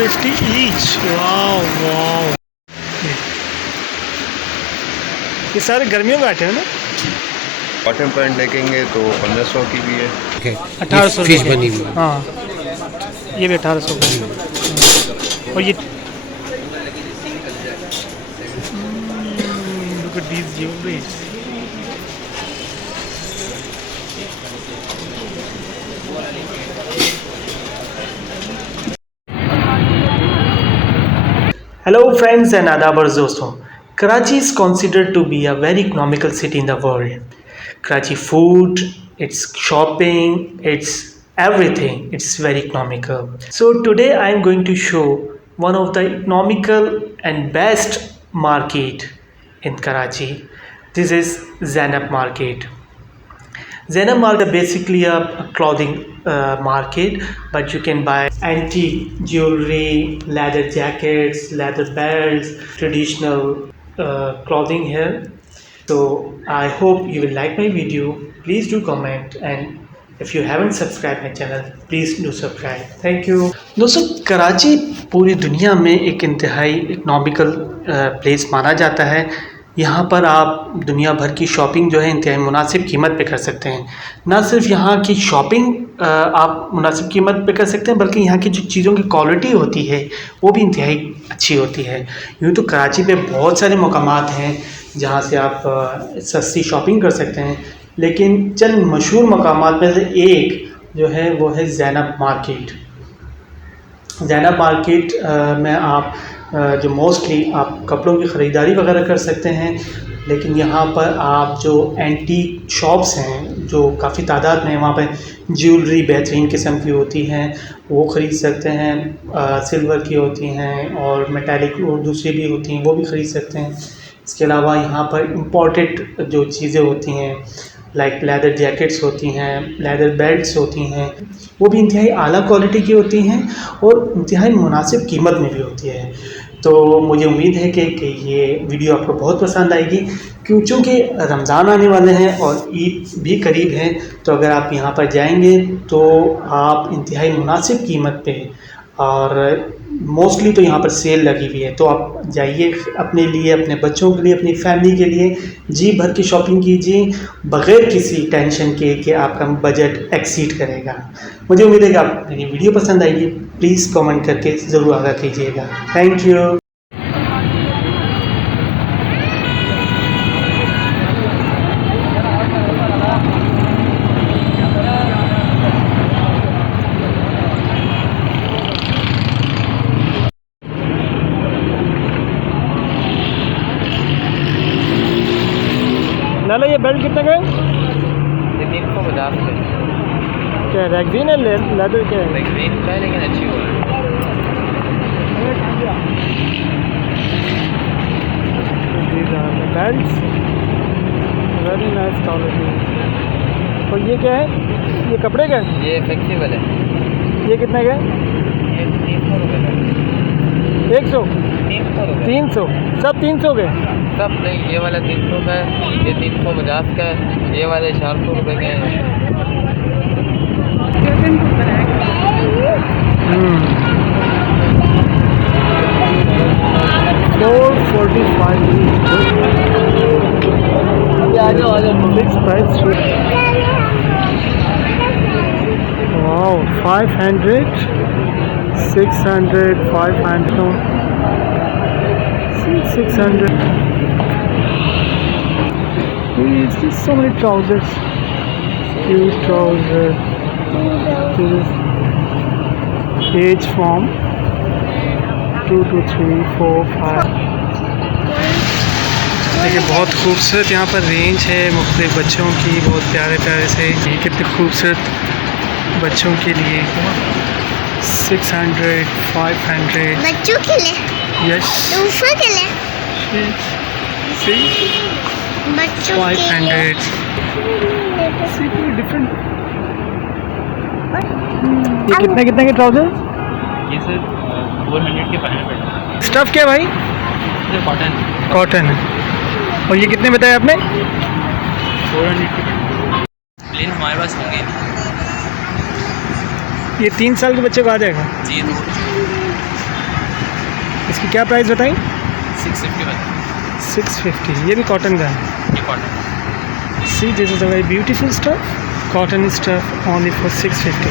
250 each. वाह वाह, ये सारे गर्मियों में आते हैं ना। कॉटन पैंट देखेंगे तो 1500 की भी है। 1800 फिश रुपये बनी हुई। हाँ, ये भी 1800 का। और ये look at these jewelries. Hello friends and adab doston. Karachi is considered to be a very economical city in the world. Karachi food, its shopping, its everything, it's very economical. So today I am going to show one of the economical and best market in Karachi. This is Zainab Market. Zainab Market is basically a clothing market, but you can buy antique jewelry, leather jackets, leather belts, traditional clothing here. So I hope you will like my video. Please do comment, and if you haven't subscribed my channel, please do subscribe. Thank you. दोस्तों, कराची पूरी दुनिया में एक इंतहाई economical place माना जाता है। यहाँ पर आप दुनिया भर की शॉपिंग जो है इंतहाई मुनासिब कीमत पे कर सकते हैं। ना सिर्फ यहाँ की शॉपिंग आप मुनासिब कीमत पे कर सकते हैं, बल्कि यहाँ की जो चीज़ों की क्वालिटी होती है वो भी इंतहाई अच्छी होती है। यूँ तो कराची पे बहुत सारे मकामात हैं जहाँ से आप सस्ती शॉपिंग कर सकते हैं, लेकिन चंद मशहूर मकामात में से एक जो है वो है ज़ैनब मार्केट। ज़ैनब मार्केट में आप जो मोस्टली आप कपड़ों की ख़रीदारी वगैरह कर सकते हैं, लेकिन यहाँ पर आप जो एंटीक शॉप्स हैं जो काफ़ी तादाद में वहाँ पर ज्वेलरी बेहतरीन किस्म की होती हैं वो ख़रीद सकते हैं। सिल्वर की होती हैं और मेटालिक और दूसरी भी होती हैं, वो भी ख़रीद सकते हैं। इसके अलावा यहाँ पर इम्पोर्टेड जो चीज़ें होती हैं लाइक लेदर जैकेट्स होती हैं, लेदर बेल्ट्स होती हैं, वो भी इंतहाई आला क्वालिटी की होती हैं और इंतहाई मुनासिब कीमत में भी होती है। तो मुझे उम्मीद है कि ये वीडियो आपको बहुत पसंद आएगी, क्योंकि रमज़ान आने वाले हैं और ईद भी करीब है। तो अगर आप यहाँ पर जाएंगे तो आप इंतहाई मुनासिब कीमत पे, और मोस्टली तो यहाँ पर सेल लगी हुई है, तो आप जाइए अपने लिए, अपने बच्चों के लिए, अपनी फैमिली के लिए जी भर की शॉपिंग कीजिए बग़ैर किसी टेंशन के कि आपका बजट एक्सीड करेगा। मुझे उम्मीद है कि आप मेरी वीडियो पसंद आएगी। प्लीज़ कमेंट करके ज़रूर आगाह कीजिएगा। Thank you. लाला, ये बेल्ट कितने का है? 350 के। क्या रैगजीन है, लेदर क्या है? ग्रीन का है लेकिन अच्छी हो रही है। Belts very nice quality. और ये क्या है? ये कपड़े का है? ये फ्लेक्सिबल है। ये कितने का है? ये 300 रुपये का। 100? 300 रुपये। 300? सब 300 के? सब नहीं, ये वाला 300 का है, ये 350 का है, ये वाले 400 रुपये के हैं। 445 fix price. Wow, 500, 600, 500, 600. There's just so many trousers. Cute trouser. This is age from 2 to 3, 4, 5. देखिए बहुत खूबसूरत यहाँ पर रेंज है मुख्तलिफ बच्चों की, बहुत प्यारे प्यारे से। ये कितने खूबसूरत बच्चों के लिए 600, 500 बच्चों के लिए, यस, दूसरों के लिए, बच्चों 500 डिफरेंट। ये कितने कितने के ट्राउजर? ये सर 400 के पहने। स्टफ क्या भाई? कॉटन। कॉटन है। और ये कितने बताए आपने? 400 के प्लेन हमारे पास होंगे। ये 3 साल के बच्चे को आ जाएगा? जी। इसकी क्या प्राइस बताई? 650 650। ये भी कॉटन का है। ये cotton See, this is a very beautiful stuff. Cotton stuff only for 650.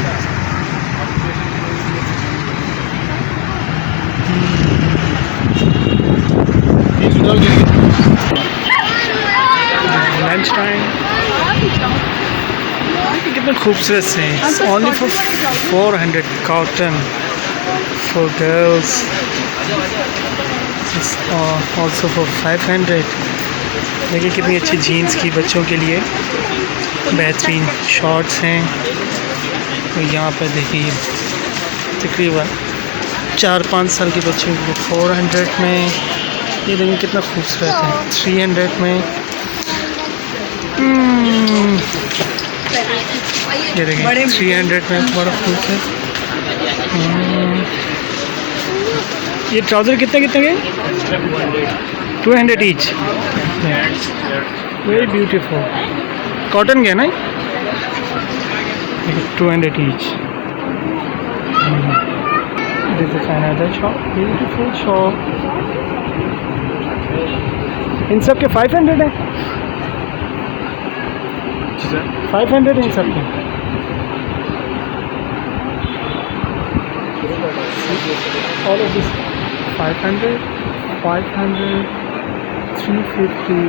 Lunch time. देखिए कितना खूबसूरत से only for 400 cotton for girls. It's also for 500. देखिए कितनी अच्छी जीन्स की बच्चों के लिए बेहतरीन शॉर्ट्स हैं। तो यहाँ पर देखिए तकरीबन 4-5 साल के बच्चों को 400 में। ये देखिए कितना खूबसूरत है 300 में। ये देखिए 300 में बड़ा खूबसूरत। ये ट्राउज़र कितने कितने के? 200 ईच। वेरी ब्यूटीफुल कॉटन के ना 200 each. This is another shop, beautiful shop. इन सब के 500 है। 500 इन सब के। All of this 500, 500, 350.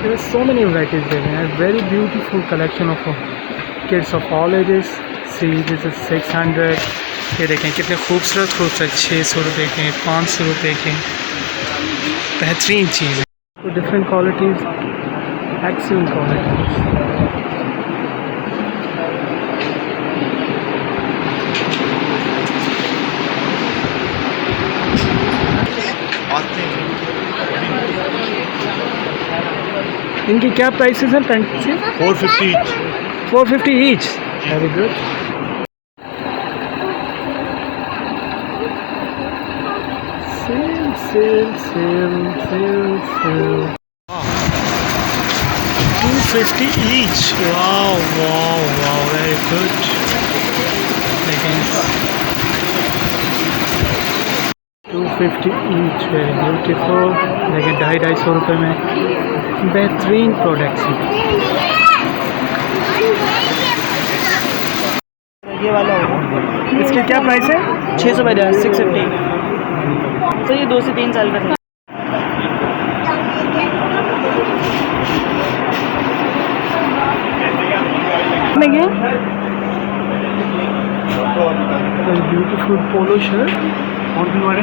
There are so many varieties there. A very beautiful collection of kids of all ages. See, this is 600. ये देखें कितने खूबसूरत 600 रुपये के, 500 रुपये के। बेहतरीन चीज़ है। Different qualities, excellent qualities. इनकी क्या प्राइसेस हैं पैंट की? 450 each. 450 each. Very good. Sale 250 each. Wow wow wow, very good. लेकिन 250 ईच, वेरी ब्यूटीफुल। लेकिन 250 रुपये में बेहतरीन प्रोडक्ट्स हैं। ये वाला होगा इसकी क्या प्राइस है? 600 रुपये 650। तो ये 2 से 3 साल का था। Beautiful polo shirt. कौन सी वाले?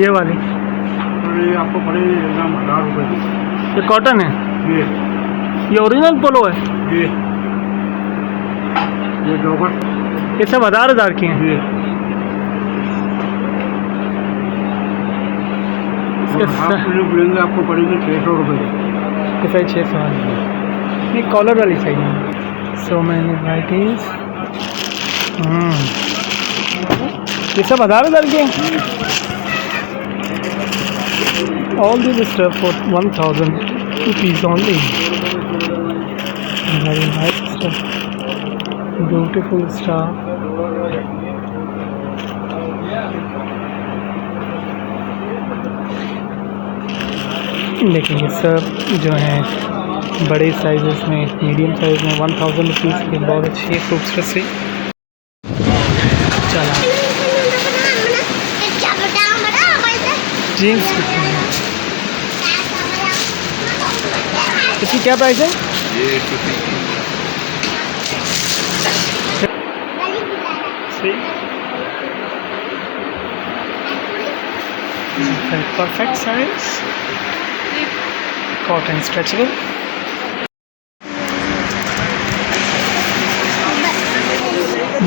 ये वाली ये आपको पड़ेगी 1000 रुपये। ये कॉटन है। ये ओरिजिनल पोलो है। ये जॉगर। ये सब 1000 की हैं। लेंगे आपको पड़ेगी 600 रुपये। ये साइज 600 ये कॉलर वाली चाहिए। So many varieties. ये सब 1000 के हैं। All this stuff for 1000 rupees only. Very nice stuff. Beautiful stuff. देखिए ये सब जो हैं बड़े साइज़ में, मीडियम साइज़ में 1000 रुपीज़ के बहुत अच्छी खूबसूरत सी। चला जीन्स इसकी क्या प्राइस है? ये 850। Perfect size, cotton stretchable.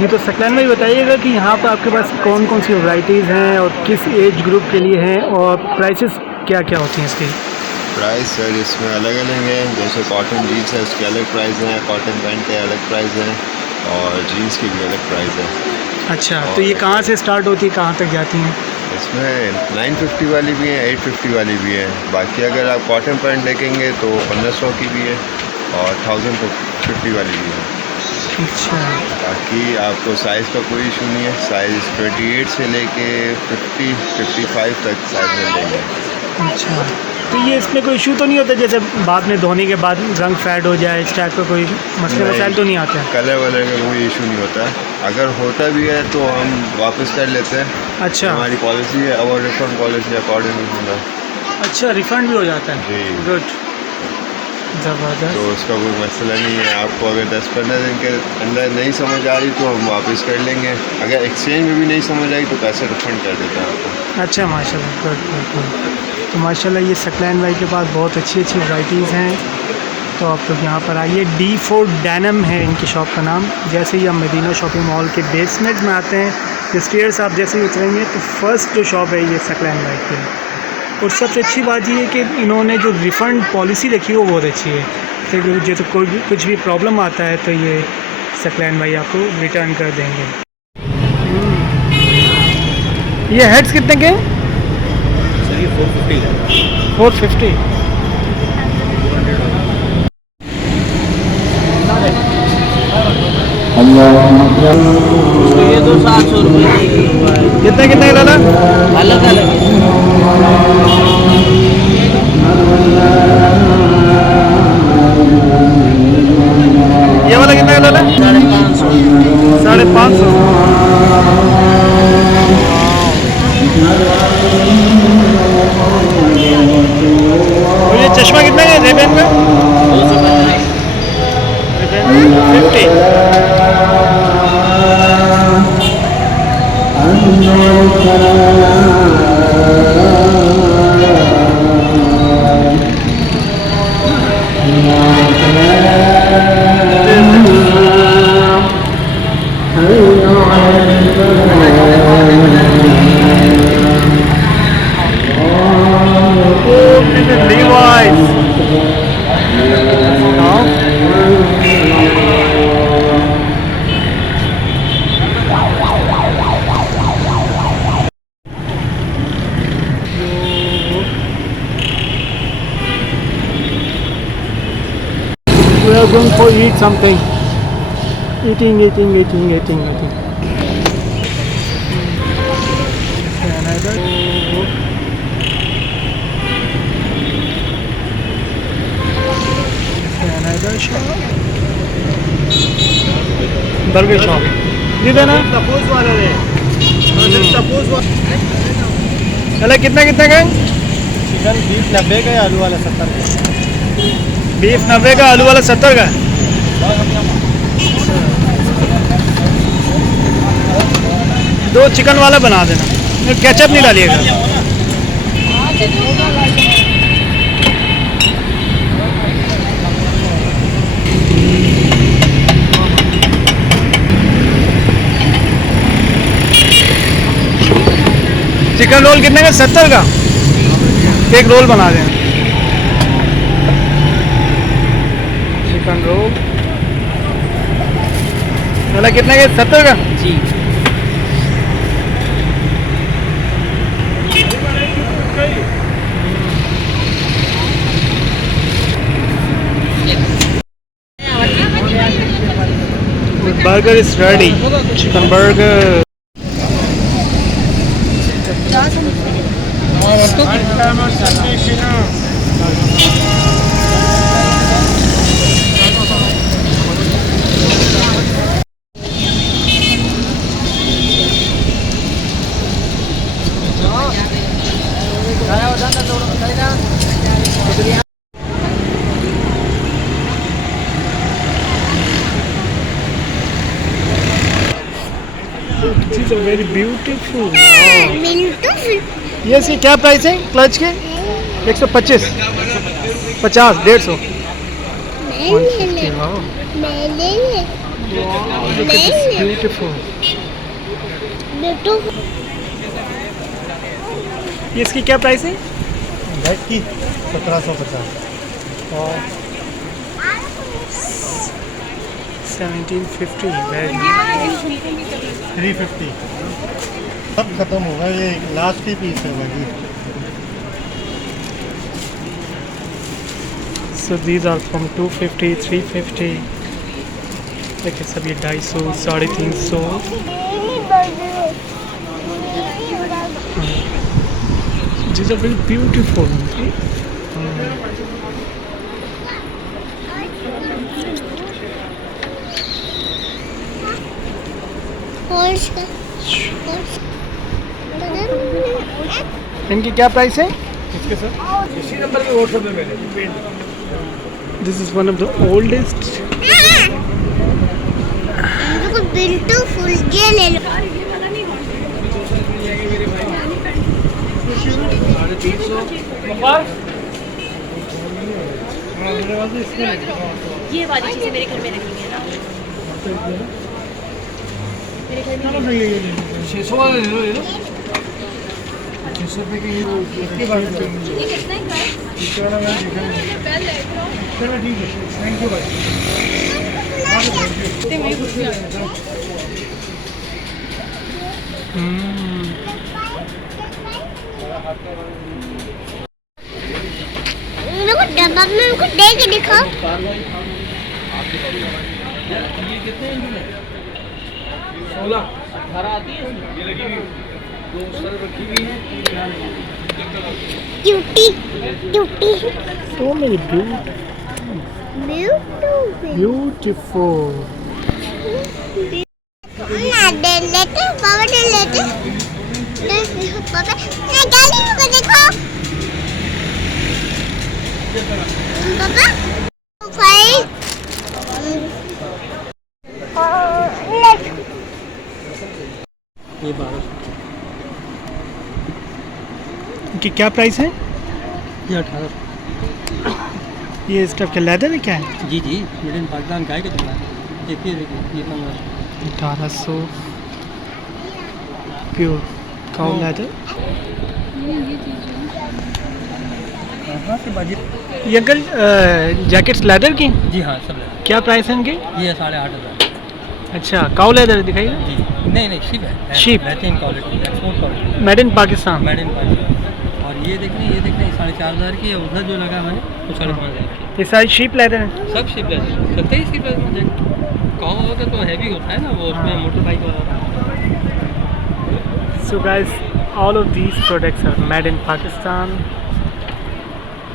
ये तो सकलैन में ही बताइएगा कि यहाँ पर आपके पास कौन कौन सी वैरायटीज़ हैं और किस एज ग्रुप के लिए हैं और प्राइसेस क्या क्या होती हैं इसकी? प्राइस सर इसमें अलग अलग है। जैसे कॉटन जीन्स है उसके अलग प्राइस हैं, कॉटन पैंट है अलग प्राइस है और जीन्स की भी अलग प्राइस है। अच्छा, तो ये कहाँ से स्टार्ट होती है, कहाँ तक जाती हैं? इसमें 950 वाली भी है, 850 वाली भी है। बाकी अगर आप कॉटन पैंट देखेंगे तो 1500 की भी है और 1050 वाली भी है। अच्छा बाकी आपको साइज़ का कोई इशू नहीं है। साइज़ 28 से लेके 50-55 तक साइज़ मिल जाएंगे। अच्छा, तो ये इसमें कोई इशू तो नहीं होता जैसे बाद में धोने के बाद रंग फेड हो जाए, इस टाइप का कोई मसले मसाइल तो नहीं आते हैं? कलर वलर का कोई इशू नहीं होता। अगर होता भी है तो हम वापस कर लेते हैं। अच्छा हमारी पॉलिसी है और रिफंड पॉलिसी अकॉर्डिंग होगा। अच्छा, रिफ़ंड भी हो जाता है? जी। गुड, ज़बरदस्त। तो उसका कोई मसला नहीं है। आपको अगर 10-15 दिन के अंदर नहीं समझ आ रही तो हम वापस कर लेंगे। अगर एक्सचेंज में भी नहीं समझ आई तो पैसे रिफंड कर देते हैं आपको। अच्छा, माशाल्लाह, गुड गुड गुड। तो माशाल्लाह ये सकलैन भाई के पास बहुत अच्छी अच्छी वैराइटीज़ हैं। तो आप लोग यहाँ पर आइए। D4 डेनिम है इनकी शॉप का नाम। जैसे ही आप मदीना शॉपिंग मॉल के बेसमेंट में आते हैं, तो स्टेयर्स आप जैसे ही उतरेंगे तो फर्स्ट जो शॉप है ये सकलैन भाई की है। और सबसे अच्छी बात ये है कि इन्होंने जो रिफ़ंड पॉलिसी रखी है वो बहुत अच्छी है। तो जैसे कोई कुछ भी प्रॉब्लम आता है तो ये सकलैन भाई आपको रिटर्न कर देंगे। ये हेड्स कितने के हैं? सर ये 450 है। 450। तो ये तो 700 रुपये की हुआ है। कितने कितने का डाला? अलग अलग है। ये वाला कितने का डाला? 550। 550। और ये चश्मा कितने का है रेबेन का? 250। रेबेन 50। Oh, this is Levi's. Now, we are going for eat something. Eating. Another. Another shop. Burger shop. ये देना तपोज वाला है। तपोज वाला चला कितना कितना का है? चिकन बीफ 90 का है, आलू वाला 70 का। बीफ 90 का, आलू वाला 70 का। दो चिकन वाला बना देना, केचप नहीं डालिएगा। चिकन रोल कितने का? 70 का। एक रोल बना देना। चिकन रोल वाला कितने का? 70 का। जी। Burger is ready. Chicken burger. These are very beautiful. Wow. मिल्टू ये इसकी क्या प्राइस है क्लच के? 125, 50, 150। मैं ले ले Wow. मैं ले ले Look at this, beautiful. मिल्टू ये इसकी क्या प्राइस है? बैग की 1750। 1750. Very 350 सब खत्म होगा, ये लास्ट ही पीस है भाई। So these are from 250, 350. देखिए सब ये 250, 350. These are very beautiful. इनकी क्या प्राइस है? इसके सर इसी नंबर पे व्हाट्सएप में मैंने paint this is one of the oldest. Biltu full के ले लो. ये वाली चीज़ें मेरे घर में रखी है ना. मेरे घर में 600 वाला ले लो ये 600 रुपये की इसके बाद ये कितना है प्राइस? इसके वाला मैंने देखा नहीं. चलो ठीक है थैंक यू भाई. मेरे को डब्बा में उनको दे के दिखाओ. Cutie cutie So many beautiful. ना दे लेते पापा दे लेते. पापा ना गाड़ी को देखो. पापा भाई ये 1200 इनकी क्या प्राइस है? ये 1800. ये स्टफ का लेदर है क्या है? जी जी मेड इन पाकिस्तान गाय का चला है. देखिए ये 1500. 1800 प्योर काउ लेदर. ये अंकल जैकेट्स लेदर की जी हाँ सब लेदर. क्या प्राइस है इनके? ये 8500. अच्छा काउ लेदर दिखाइए. जी नहीं शिप है. Sheep. बेहतरीन quality export quality made in Pakistan. Made in Pakistan. और ये देख रहे हैं 4500 की है. उधर जो लगा मैंने वो 5500 की. ये सारी शीप लेदर है. सब शिप लेदर 27 की प्राइस में देखो. काउ होगा तो हैवी होता है ना वो उसमें मोटर बाइक वाला. So guys, all of these products are made in Pakistan.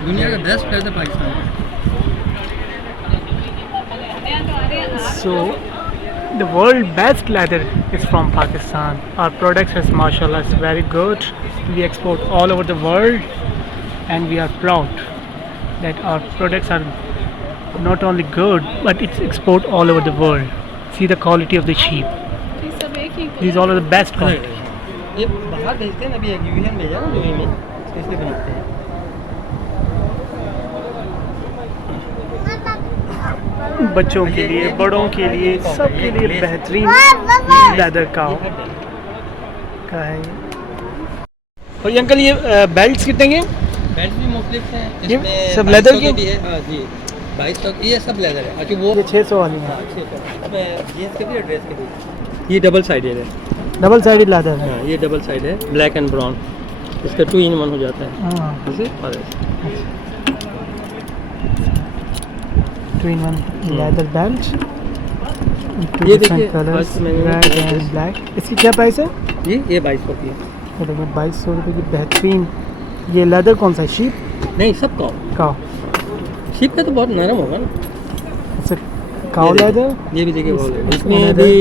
दुनिया का बेस्ट लेदर पाकिस्तान है. So the world best leather is from Pakistan. Our products is mashallah is very good. We export all over the world and we are proud that our products are not only good but it's export all over the world. See the quality of the sheep. These all are the best quality. ये बाहर भेजते हैं. अभी exhibition भेजा ना Dubai में इसलिए बनाते हैं. बच्चों के लिए, बड़ों के लिए, सबके लिए बेहतरीन लेदर का है. और ये अंकल ये बेल्ट्स कितने के? बेल्ट भी मुख्तलिफ हैं. ये इसमें सब लेदर 2200 के? भी है. हाँ जी 2200 ये सब लेदर है. अच्छा वो ये 600 वाली है. अब जीन्स के भी और ड्रेस के भी. ये डबल साइडेड है. डबल साइडेड लेदर है. हाँ ये डबल साइड है. Black and brown. इसका 2 in 1 हो जाता है. हाँ. ऐसे और ऐसे. 2-in-1 leather belt. ये different देखिए, colors, फर्स्ट मैंने red and black. इसकी क्या प्राइस है? ये 2200 की है. 2200 रुपये की बेहतरीन. ये लेदर कौन सा है? शीप नहीं सब काउ. काउ. शिप का तो बहुत नरम होगा ना. अच्छा काउ ये देखिए, लेदर. ये भी देखिए बहुत है. इस- इसमें इसमें अभी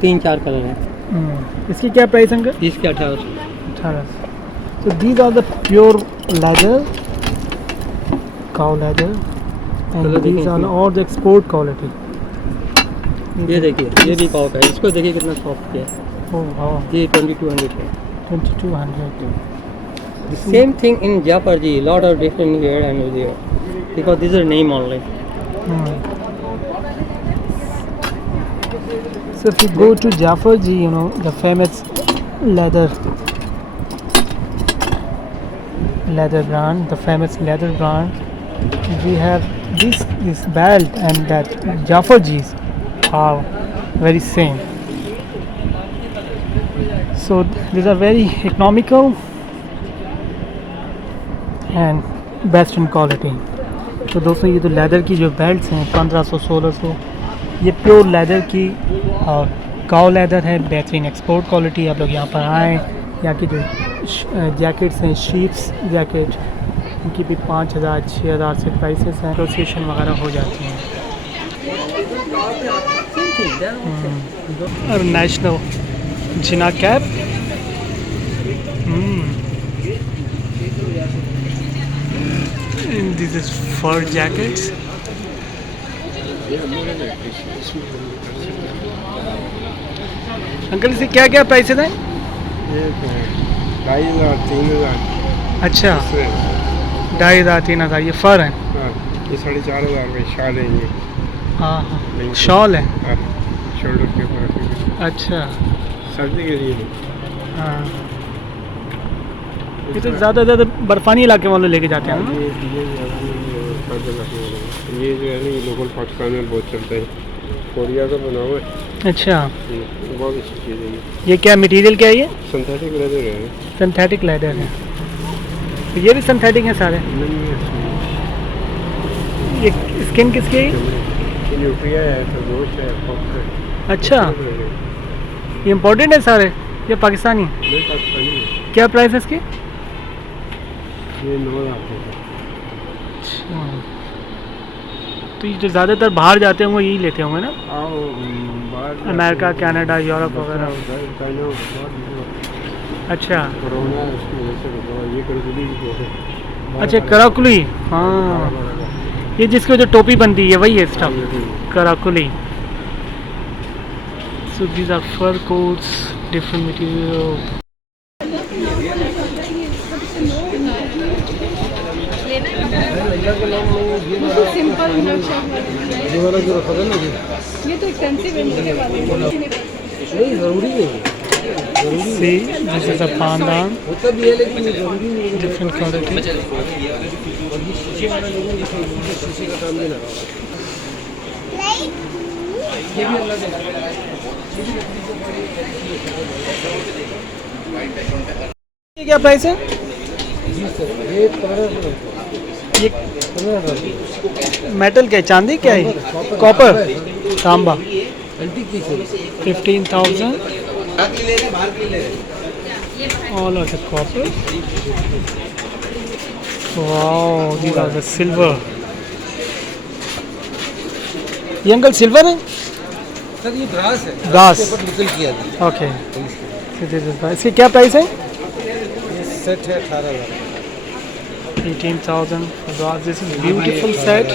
3-4 कलर हैं. इसकी क्या प्राइस अंकल? 30 के 1800. 1800. So these are the pure leather, cow leather, and चलो these देखें are इसमें. all the export quality. ये देखिए ये भी काउ का है. इसको देखिए कितना सॉफ्ट है. Oh wow, ये 2200 है. 2200. The same thing in Japarji, lot of different here and there, because these are name only. So if you go to Jafarji, you know the famous leather brand, the famous leather brand. We have this belt and that Jafarji's are very same. So these are very economical and best in quality. तो दोस्तों ये तो leather की जो belts हैं 1500, 1600 ये pure leather की cow leather है, बेहतरीन एक्सपोर्ट क्वालिटी। आप लोग यहाँ पर आएँ। यहाँ की जो जैकेट्स हैं, शीप्स जैकेट, इनकी भी 5,000 6,000 से प्राइसेस हैं, नेगोशिएशन वगैरह हो जाती हैं। और national Jinnah cap, this is for jackets. Uncle इसे क्या क्या प्राइसेस हैं? 2,500 3,000। अच्छा, 2,500 3,000 ये फर है। ये 4,500 रुपये शाल है ये। हाँ हाँ, शॉल है। शोल्डर के ऊपर। अच्छा, सर्दी के लिए। हाँ, ये तो ज़्यादा बर्फानी इलाके वाले लेके जाते हैं ना। ये जो है ना लोकल पाकिस्तान में बहुत चलता है, कोरिया का बना हुआ है। अच्छा, बहुत अच्छी चीज़ है ये क्या मटेरियल क्या है? ये सिंथेटिक लेदर है। सिंथेटिक लेदर है। तो ये भी सिंथेटिक हैं सारे। ये स्किन किसकी है? यूट्रिया है, खरगोश है, पॉप है। अच्छा, ये इम्पोर्टेंट है सारे, ये पाकिस्तानी? पाकिस्तानी है। क्या प्राइस है इसकी? ये 9,000 है। अच्छा, तो ये जो ज़्यादातर बाहर जाते होंगे यही लेते होंगे ना, अमेरिका, कनाडा, यूरोप वगैरह। अच्छा अच्छा, कराकुली। हाँ, ये जिसकी जो टोपी बनती है वही है स्टफ, कराकुली। So these are fur coats, different material. ये तो एक्सपेंसिव है मुझे वाले। नहीं ज़रूरी नहीं, See, this is a pandan, होता भी है लेकिन ये ज़रूरी नहीं है। different quality. शीशे वाला लोगों को शीशे का काम नहीं लगा। ये भी अलग है। ये क्या प्राइस है? जी सर, ये 15,000। ये 15,000 मेटल क्या है, चांदी क्या है? कॉपर, तांबा। एंटीक पीस है। 15,000. All are the copper. Wow, these are the silver. ये अंकल सिल्वर है? सर ये ब्रास है। ब्रास। इसके ऊपर निकल किया था। ओके, इसकी क्या प्राइस है? ये सेट है 18,000। 18,000. This is beautiful set.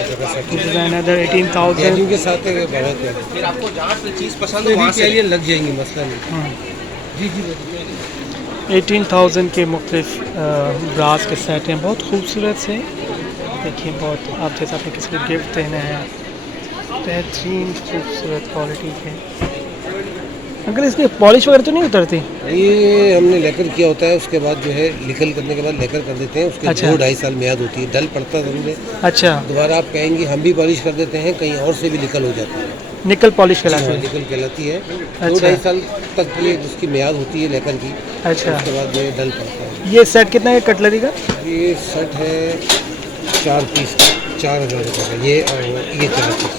This is another 18,000. के साथ है बहुत है। फिर आपको जहाँ से चीज़ पसंद हो वहाँ से लग जाएंगी, मसला नहीं। जी जी 18,000 के मुख्तलिफ ब्रास के सेट हैं, बहुत खूबसूरत से। देखिए, बहुत आप जैसे आपने किसी को गिफ्ट देना है, बेहतरीन खूबसूरत क्वालिटी के। अंकल इसकी पॉलिश वगैरह तो नहीं उतरती? ये हमने लेकर किया होता है, उसके बाद जो है निकल करने के बाद लेकर कर देते हैं। उसके अच्छा। 2-2.5 साल म्याद होती है, डल पड़ता जरूर है। अच्छा, दोबारा आप कहेंगे हम भी पॉलिश कर देते हैं, कहीं और से भी निकल हो जाती है। निकल पॉलिश कहलाती है। निकल कहलाती है। अच्छा। 2-2.5 साल तक ये उसकी म्याद होती है लेकर की। अच्छा, उसके बाद जो है डल पड़ता है। ये सेट कितना है कटलरी का? ये सेट है 4 पीस 4,000 रुपये का। ये 4 पीस।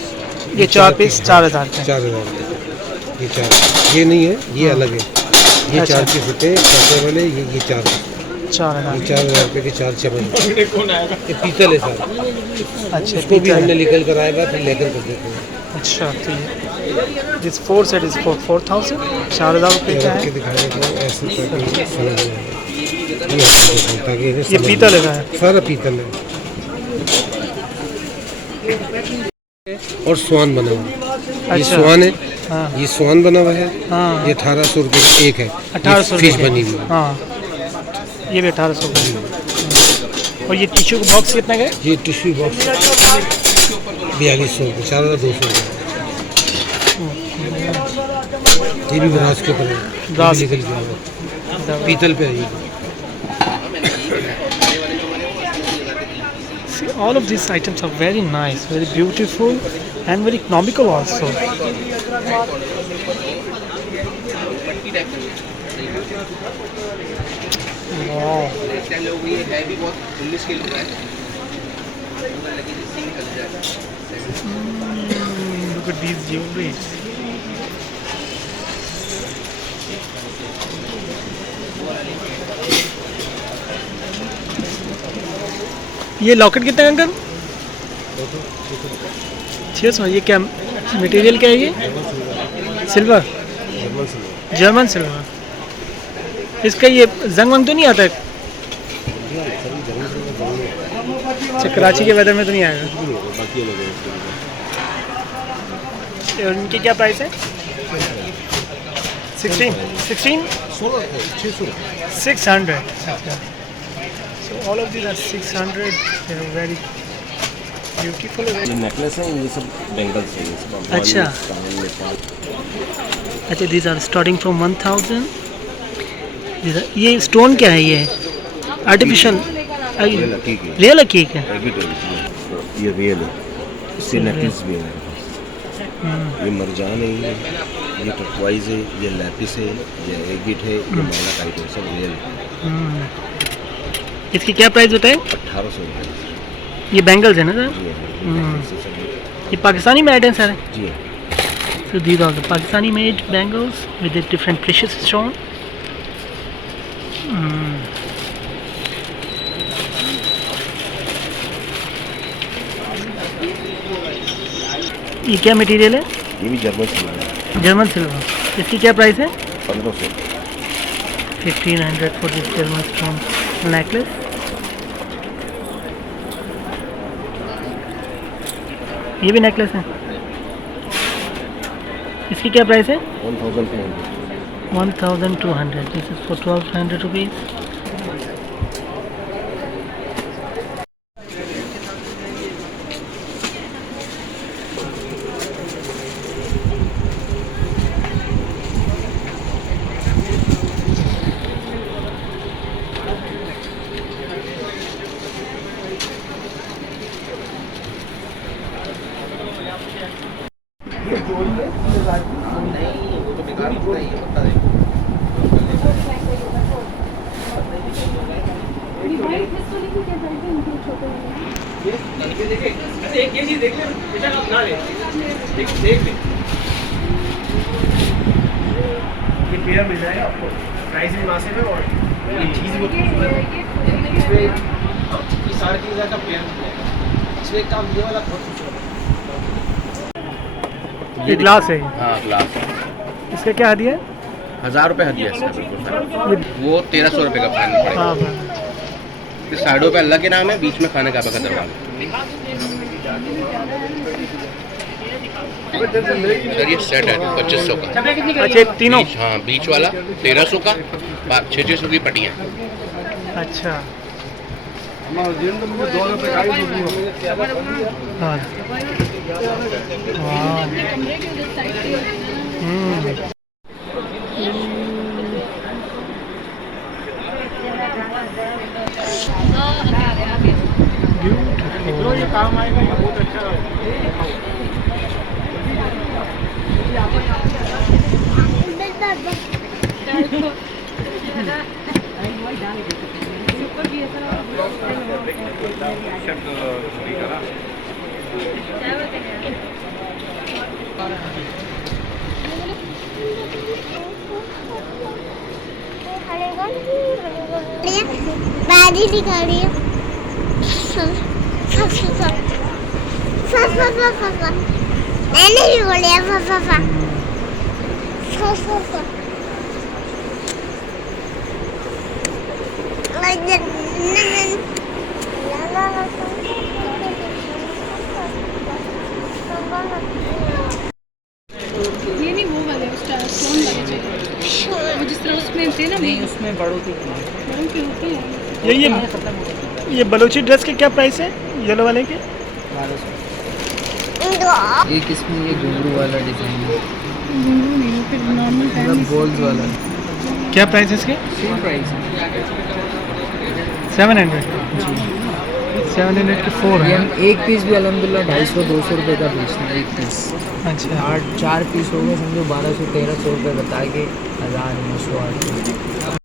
ये 4 पीस 4,000 का। 4,000 ये 4, ये नहीं है, ये अलग है। ये अच्छा। 4 पीस होते हैं पैसे वाले। ये 4 4,000। 4,000 रुपये के 4 चम्मच। ये पीतल है सर। अच्छा, इसको भी पीतल हमने है। निकल कर आएगा फिर लेकर कर देते हैं। अच्छा, तो ये दिस 4 सेट इज 4,000, 4,000 रुपये का रख के है। दिखाने को ऐसे करके समझ में आए। ताकि इन्हें ये समझ पीतल में है? सारा पीतल है और स्वान बना हुआ है। ये अच्छा। स्वान है। हाँ ये स्वान बना हुआ है। हाँ। ये 1800 रुपये का एक है। 1800 फिश रुपये बनी हुई है। हाँ, ये भी 1800 रुपये। और ये टिश्यू बॉक्स कितने का है? ये टिश्यू बॉक्स 4200 रुपये, 4,200 रुपये। ये भी ब्रास के ऊपर है। ब्रास। ये भी निकल गया है। पीतल पे है ये। See, all of these items are very nice, very beautiful and very economical also. Wow. look at these jewelries. ये लॉकेट कितना है अंकल? 600। ये क्या मटेरियल क्या है ये? Silver, German silver. इसका ये जंग वंग तो नहीं आता है? अच्छा, कराची के वेदर में तो नहीं आएगा। और इनकी क्या प्राइस है? 16 600। So all of these are 600. They are very beautiful. ये नेकलेस है, ये सब बैंगल्स है, ये सब अच्छा। अच्छा, these are starting from 1000. ये स्टोन क्या है? ये आर्टिफिशियल रियल हकीक है, रियल हकीक है। ये रियल है। इससे नेकलेस भी है मेरे पास। ये मरजान है, ये टर्क्वाइज है, ये लैपिस है, ये एगिट है, ये माला टाइप है, सब रियल है। इसकी क्या प्राइस बताएं? 1800 रुपये। ये बैंगल्स है ना सर? जी है, ये पाकिस्तानी मेड है सर? जी है। So these are the Pakistani made bangles with the different precious stone. ये क्या मटेरियल है? ये भी जर्मन सिल्वर है। German silver. इसकी क्या प्राइस है? 1500। 1500 for this German stone necklace. ये भी नेकलेस है। इसकी क्या प्राइस है? 1200। 1200. This is for 1200 rupees. ये पेयर मिल जाएगा आपको, प्राइस भी मुनासिब है और ये चीज़ बहुत खूबसूरत है। इसमें ये सारी चीज़ें का पेयर मिल जाएगा। इसमें एक काम ये वाला बहुत खूबसूरत है। ये ग्लास है। हाँ ग्लास। इसका क्या हदिया है? 1000 रुपये हदिया है इसका, बिल्कुल। वो 1300 रुपये का फाइनल पड़ेगा। हाँ। इस साइडों पे अल्लाह के नाम है, बीच में खाने का दरवाजा। सर ये सेट है 2500 का। अच्छा, तीनों? हाँ, बीच वाला 1300 का, 600 की पट्टियाँ। अच्छा। ये काम आएगा, ये बहुत अच्छा है। बाजी दिखा रही है। मैंने भी बोलिया ये नहीं वो वाले स्टोन वाले चाहिए, वो जिस तरह उसमें थे ना। नहीं, उसमें बड़ों के होते हैं। ये बलोची ड्रेस के क्या प्राइस है? येलो वाले के? ये किसमें? ये घुंघरू वाला डिजाइन है। घुंघरू नहीं, फिर नॉर्मल मतलब गोल्ड वाला। क्या प्राइस है इसके? सेम प्राइस है। 700। 700 के 4 ये है। हम एक पीस भी अल्हम्दुलिल्लाह 250-200 रुपये का बेचना है, एक पीस। अच्छा। 4 पीस हो गए, समझो 1200-1300 रुपये बता के 1000 900 800।